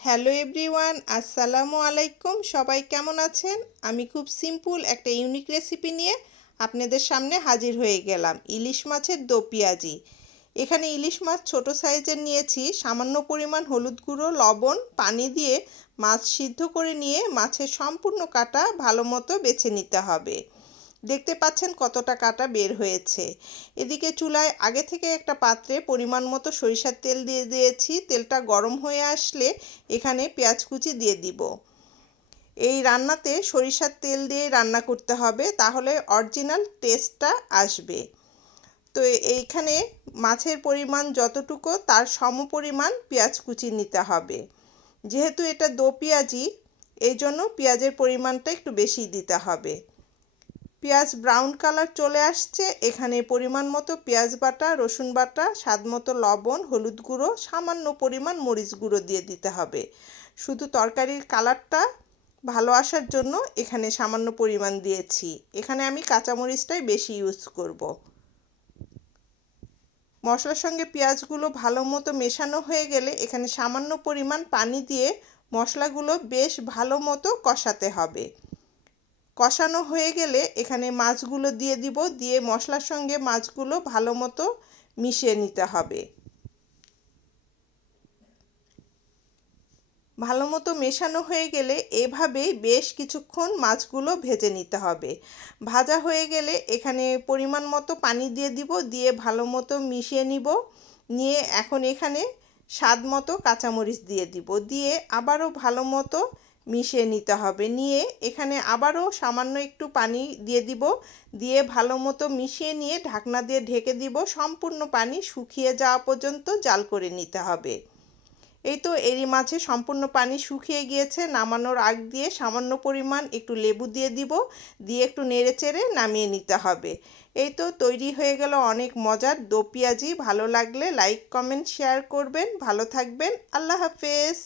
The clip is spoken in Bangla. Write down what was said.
হ্যালো এভরিওয়ান, আসসালামু আলাইকুম। সবাই কেমন আছেন? আমি খুব সিম্পল একটা ইউনিক রেসিপি নিয়ে আপনাদের সামনে হাজির হয়ে গেলাম। ইলিশ মাছের দো পেঁয়াজি। এখানে ইলিশ মাছ ছোট সাইজের নিয়েছি। সামান্য পরিমাণ হলুদ গুঁড়ো, লবণ, পানি দিয়ে মাছ সিদ্ধ করে নিয়ে মাছের সম্পূর্ণ কাঁটা ভালো মতো বেছে নিতে হবে। দেখতে পাচ্ছেন কতটা কাঁটা বের হয়েছে। এদিকে চুলায় আগে থেকে একটা পাত্রে পরিমাণ মতো সরিষার তেল দিয়ে দিয়েছি। তেলটা গরম হয়ে আসলে এখানে পেঁয়াজ কুচি দিয়ে দিব। এই রান্নাতে সরিষার তেল দিয়ে রান্না করতে হবে, তাহলে অরিজিনাল টেস্টটা আসবে। তো এইখানে মাছের পরিমাণ যতটুকু তার সমপরিমাণ পেঁয়াজ কুচি নিতে হবে। যেহেতু এটা দো পেঁয়াজি, এই জন্য পেঁয়াজের পরিমাণটা একটু বেশি দিতে হবে। পেঁয়াজ ব্রাউন কালার চলে আসছে। এখানে পরিমাণ মতো পেঁয়াজ বাটা, রসুন বাটা, স্বাদ মতো লবণ, হলুদ গুঁড়ো, সামান্য পরিমাণ মরিচ গুঁড়ো দিয়ে দিতে হবে। শুধু তরকারির কালারটা ভালো আসার জন্য এখানে সামান্য পরিমাণ দিয়েছি। এখানে আমি কাঁচামরিচটাই বেশি ইউজ করব। মশলার সঙ্গে পেঁয়াজগুলো ভালো মতো মেশানো হয়ে গেলে এখানে সামান্য পরিমাণ পানি দিয়ে মশলাগুলো বেশ ভালো মতো কষাতে হবে। কষানো হয়ে গেলে এখানে মাছগুলো দিয়ে দিব। দিয়ে মশলার সঙ্গে মাছগুলো ভালো মতো মিশিয়ে নিতে হবে। ভালো মতো মেশানো হয়ে গেলে এভাবেই বেশ কিছুক্ষণ মাছগুলো ভেজে নিতে হবে। ভাজা হয়ে গেলে এখানে পরিমাণ মতো পানি দিয়ে দিব। দিয়ে ভালো মতো মিশিয়ে নিব। নিয়ে এখন এখানে স্বাদ মতো কাঁচামরিচ দিয়ে দিব। দিয়ে আবারও ভালো মতো মিশিয়ে নিতে হবে। নিয়ে এখানে আবারও সামান্য একটু পানি দিয়ে দিব। দিয়ে ভালো মতো মিশিয়ে নিয়ে ঢাকনা দিয়ে ঢেকে দিব। সম্পূর্ণ পানি শুকিয়ে যাওয়া পর্যন্ত জাল করে নিতে হবে। এই তো এরই মাঝে সম্পূর্ণ পানি শুকিয়ে গিয়েছে। নামানোর আগ দিয়ে সামান্য পরিমাণ একটু লেবু দিয়ে দিব। দিয়ে একটু নেড়েচেড়ে নামিয়ে নিতে হবে। এই তো তৈরি হয়ে গেল অনেক মজার দো পেঁয়াজি। ভালো লাগলে লাইক, কমেন্ট, শেয়ার করবেন। ভালো থাকবেন। আল্লাহ হাফেজ।